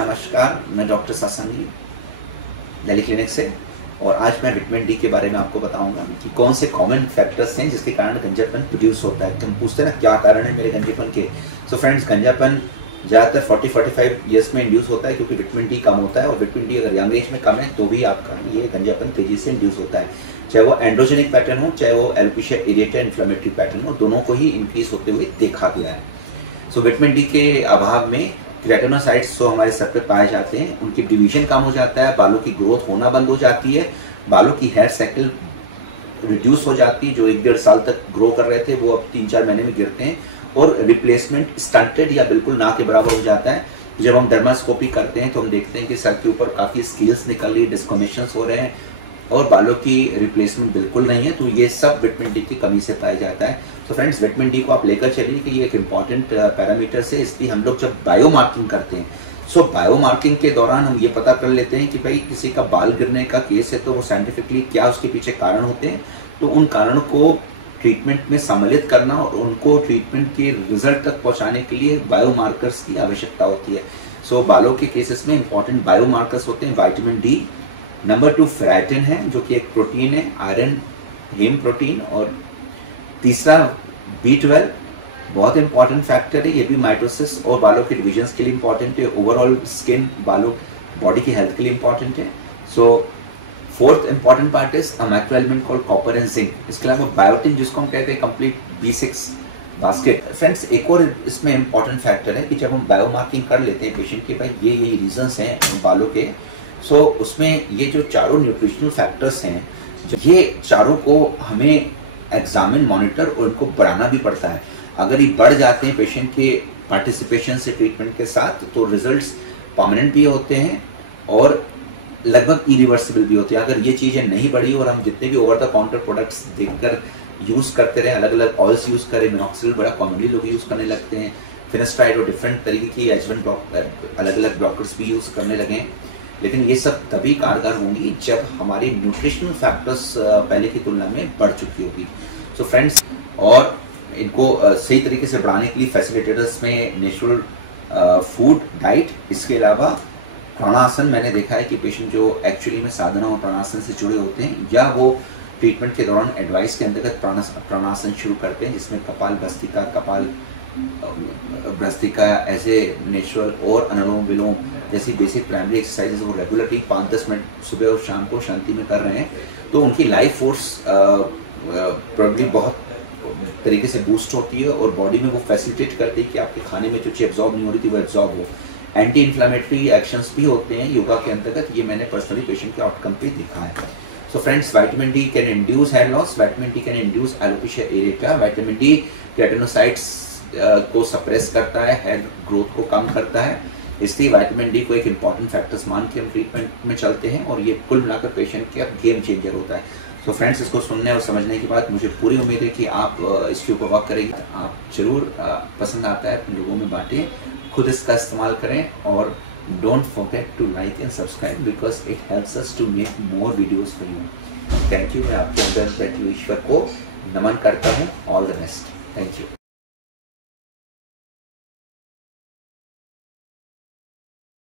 नमस्कार, मैं doctor सासंगी Delhi clinic से। और आज मैं विटामिन डी के बारे में आपको बताऊंगा कि कौन से कॉमन फैक्टर्स हैं जिसके कारण गंजापन प्रोड्यूस होता है। हम पूछते हैं ना क्या कारण है मेरे गंजेपन के। सो फ्रेंड्स, गंजापन ज़्यादातर 40-45 ईयर्स में इंड्यूस होता है क्योंकि विटामिन डी कम होता है, और विटामिन डी अगर यंग एज में कम है तो भी आपका ये गंजापन तेजी से इंड्यूस होता है। चाहे वो एंड्रोजेनिक पैटर्न हो, चाहे वो एलोपेशिया एरिएटा इन्फ्लेमेटरी पैटर्न हो, दोनों को ही इंक्रीज होते हुए देखा गया है। सो विटामिन डी के अभाव में केराटिनोसाइट्स जो हमारे सर पे पाए जाते हैं उनकी डिवीजन कम हो जाता है, बालों की ग्रोथ होना बंद हो जाती है, बालों की हेयर साइकिल रिड्यूस हो जाती है। जो 1-1.5 साल तक ग्रो कर रहे थे वो अब 3-4 महीने में गिरते हैं, और रिप्लेसमेंट स्टंटेड या बिल्कुल ना के बराबर हो जाता है। जब हम डर्मास्कोपी करते हैं तो हम देखते हैं कि सर के ऊपर काफ़ी स्केल्स निकल रही, डिस्कॉनेक्शंस हो रहे हैं और बालों की रिप्लेसमेंट बिल्कुल नहीं है। तो ये सब विटामिन डी की कमी से पाया जाता है। तो फ्रेंड्स, विटामिन डी को आप लेकर चलिए कि ये एक इम्पॉर्टेंट पैरामीटर है। इसलिए हम लोग जब बायो मार्किंग करते हैं, सो बायो मार्किंग के दौरान हम ये पता कर लेते हैं कि भाई किसी का बाल गिरने का केस है तो वो साइंटिफिकली क्या उसके पीछे कारण होते हैं। तो उन कारण को ट्रीटमेंट में सम्मिलित करना और उनको ट्रीटमेंट के रिजल्ट तक पहुंचाने के लिए बायो मार्कर्स की आवश्यकता होती है। सो बालों के केसेस में इंपॉर्टेंट बायो मार्कर्स होते हैं विटामिन डी, नंबर 2 फेराटिन है जो कि एक प्रोटीन है, आयरन हेम प्रोटीन, और तीसरा B12 बहुत इंपॉर्टेंट फैक्टर है। ये भी माइटोसिस और बालों के डिविजन्स के लिए इंपॉर्टेंट है, ओवरऑल स्किन बालों बॉडी की हेल्थ के लिए इंपॉर्टेंट है। So fourth important part is a micro element called copper and zinc. इसके अलावा बायोटिन जिसको हम कहते हैं कंप्लीट B6 बास्केट। फ्रेंड्स, एक और इसमें इंपॉर्टेंट फैक्टर है कि जब हम बायो मार्किंग कर लेते हैं पेशेंट के भाई ये रीजंस हैं बालों के, सो उसमें ये जो चारों न्यूट्रिशनल फैक्टर्स हैं, ये चारों को हमें एग्जामिन, मॉनिटर और उनको बढ़ाना भी पड़ता है। अगर ये बढ़ जाते हैं पेशेंट के पार्टिसिपेशन से ट्रीटमेंट के साथ तो रिजल्ट्स परमानेंट भी होते हैं और लगभग इरिवर्सिबल भी होते हैं। अगर ये चीज़ें नहीं बढ़ी और हम जितने भी ओवर द काउंटर प्रोडक्ट्स देखकर यूज़ करते रहे, अलग अलग ऑयल्स यूज़ करें, मिनॉक्सिल बड़ा कॉमनली लोग यूज़ करने लगते हैं, फिनेस्ट्राइड और डिफरेंट तरीके की H1 अलग अलग ब्लॉकर्स भी यूज़ करने लगे, लेकिन ये सब तभी कारगर होंगी जब हमारी न्यूट्रिशनल फैक्टर्स पहले की तुलना में बढ़ चुकी होगी। सो फ्रेंड्स, और इनको सही तरीके से बढ़ाने के लिए फैसिलिटेटर्स में नेचुरल फूड डाइट, इसके अलावा प्राणासन। मैंने देखा है कि पेशेंट जो एक्चुअली में साधना और प्राणासन से जुड़े होते हैं या वो ट्रीटमेंट के दौरान एडवाइस के अंतर्गत प्राणासन शुरू करते हैं, जिसमें कपाल भस्त्रिका ऐसे नेचुरल और अनुलोम विलोम जैसी बेसिक प्राइमरी एक्सरसाइजेज वो रेगुलरली 5-10 मिनट सुबह और शाम को शांति में कर रहे हैं, तो उनकी लाइफ फोर्स प्रोबेबली बहुत तरीके से बूस्ट होती है और बॉडी में वो फैसिलिटेट करती है कि आपके खाने में जो चीज़ एब्जॉर्ब नहीं हो रही थी वो एब्जॉर्ब हो। एंटी इन्फ्लामेटरी एक्शंस भी होते हैं योगा के अंतर्गत, ये मैंने पर्सनली पेशेंट के आउटकम पे देखा है। So friends, vitamin D can induce hair loss, vitamin D can induce alopecia areata, vitamin D keratinocytes को सप्रेस करता है, हेयर ग्रोथ को कम करता है। इसलिए विटामिन डी को एक इंपॉर्टेंट फैक्टर्स मान के हम ट्रीटमेंट में चलते हैं और ये कुल मिलाकर पेशेंट के अब गेम चेंजर होता है। सो फ्रेंड्स, इसको सुनने और समझने के बाद मुझे पूरी उम्मीद है कि आप इसके ऊपर वर्क करेंगे, आप जरूर पसंद आता है अपने लोगों में बांटें, खुद इसका इस्तेमाल करें, और don't forget to like and subscribe because it helps us to make more videos for you. Thank you. मैं आपके अंदर बैठे ईश्वर को नमन करता हूँ। All the best. Thank you.